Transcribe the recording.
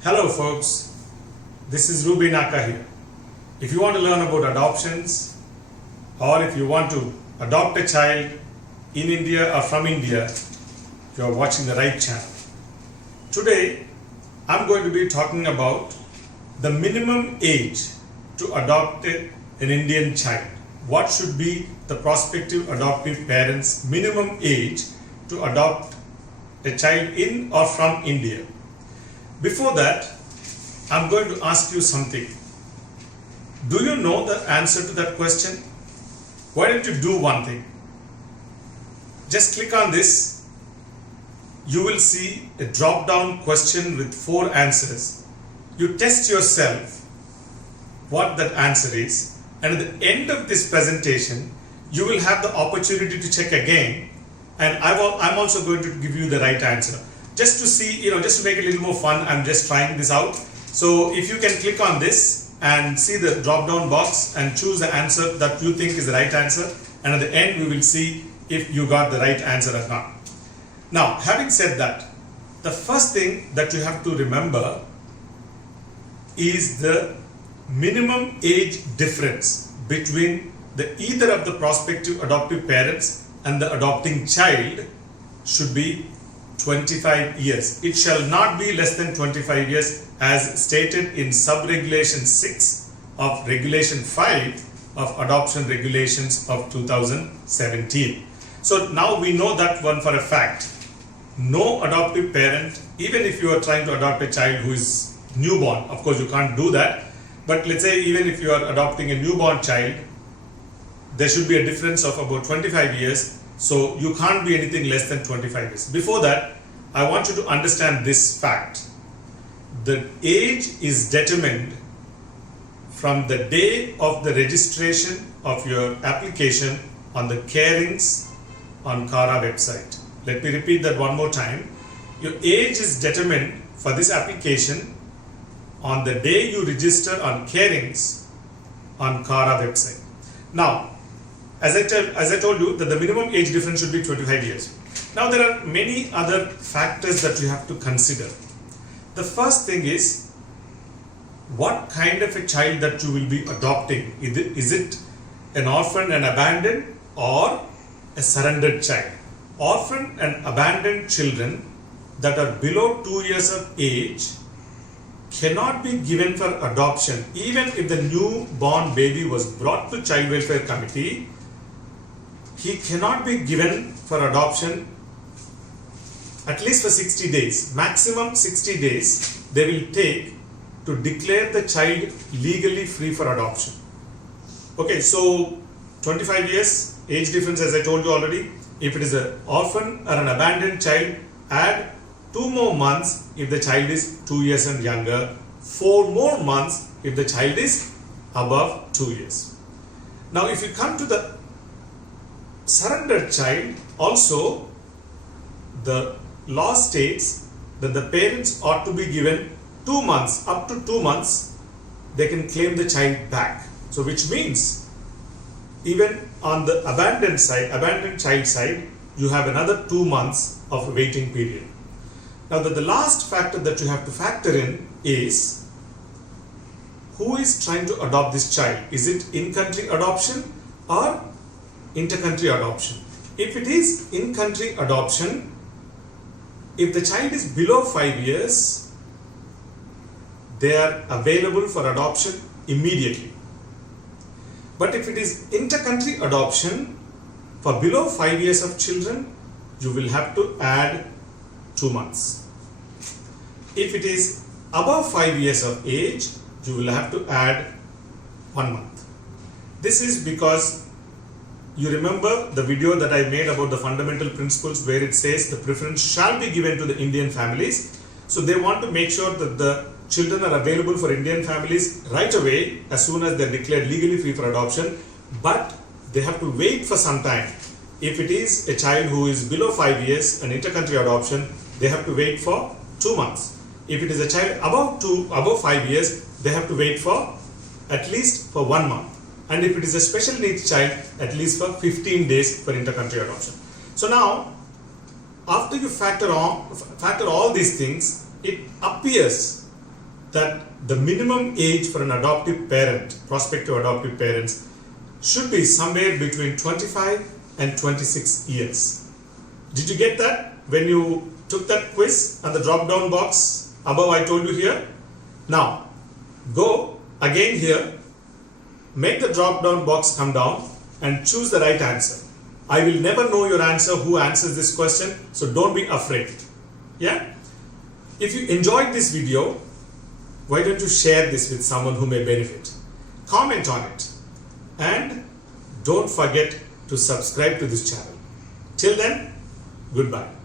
Hello folks, this is Ruby Naka here. If you want to learn about adoptions or if you want to adopt a child in India or from India, you are watching the right channel. Today I'm going to be talking about the minimum age to adopt an Indian child. What should be the prospective adoptive parents' minimum age to adopt a child in or from India? Before that, I'm going to ask you something. Do you know the answer to that question? Why don't you do one thing? Just click on this. You will see a drop-down question with 4 answers. You test yourself what that answer is, and at the end of this presentation, you will have the opportunity to check again, and I'm also going to give you the right answer. Just to see, just to make it a little more fun, I'm just trying this out. So if you can click on this and see the drop down box and choose the answer that you think is the right answer, and at the end we will see if you got the right answer or not. Now, having said that, the first thing that you have to remember is the minimum age difference between either of the prospective adoptive parents and the adopting child should be 25 years. It shall not be less than 25 years as stated in sub-regulation 6 of regulation 5 of adoption regulations of 2017. So now we know that one for a fact. No adoptive parent, even if you are trying to adopt a child who is newborn, of course you can't do that, but let's say even if you are adopting a newborn child, there should be a difference of about 25 years. So you can't be anything less than 25 years. Before that, I want you to understand this fact. The age is determined from the day of the registration of your application on the Carings on CARA website. Let me repeat that one more time. Your age is determined for this application on the day you register on Carings on CARA website. Now, as I told you that the minimum age difference should be 25 years. Now there are many other factors that you have to consider. The first thing is what kind of a child that you will be adopting. Is it an orphan and abandoned or a surrendered child? Orphan and abandoned children that are below 2 years of age cannot be given for adoption even if the newborn baby was brought to Child Welfare Committee. He cannot be given for adoption at least for 60 days. Maximum 60 days they will take to declare the child legally free for adoption. Okay, so 25 years age difference, as I told you already. If it is an orphan or an abandoned child, add 2 more months if the child is 2 years and younger, 4 more months if the child is above 2 years. Now if you come to the surrendered child, also the law states that the parents ought to be given 2 months, up to 2 months, they can claim the child back. So which means even on the abandoned child side, you have another 2 months of waiting period. Now the last factor that you have to factor in is who is trying to adopt this child. Is it in-country adoption or inter-country adoption? If it is in-country adoption, if the child is below 5 years, they are available for adoption immediately. But if it is inter-country adoption, for below 5 years of children, you will have to add 2 months. If it is above 5 years of age, you will have to add 1 month. This is because you remember the video that I made about the fundamental principles where it says the preference shall be given to the Indian families. So they want to make sure that the children are available for Indian families right away as soon as they are declared legally free for adoption, but they have to wait for some time. If it is a child who is below 5 years, an inter-country adoption, they have to wait for 2 months. If it is a child above 5 years, they have to wait for at least for 1 month. And if it is a special needs child, at least for 15 days for inter-country adoption. So now, after you factor all these things, it appears that the minimum age for an adoptive parent, prospective adoptive parents, should be somewhere between 25 and 26 years. Did you get that when you took that quiz and the drop down box above I told you here? Now go again here, make the drop down box come down and choose the right answer. I will never know your answer who answers this question, so don't be afraid. Yeah? If you enjoyed this video, why don't you share this with someone who may benefit? Comment on it. And don't forget to subscribe to this channel. Till then, goodbye.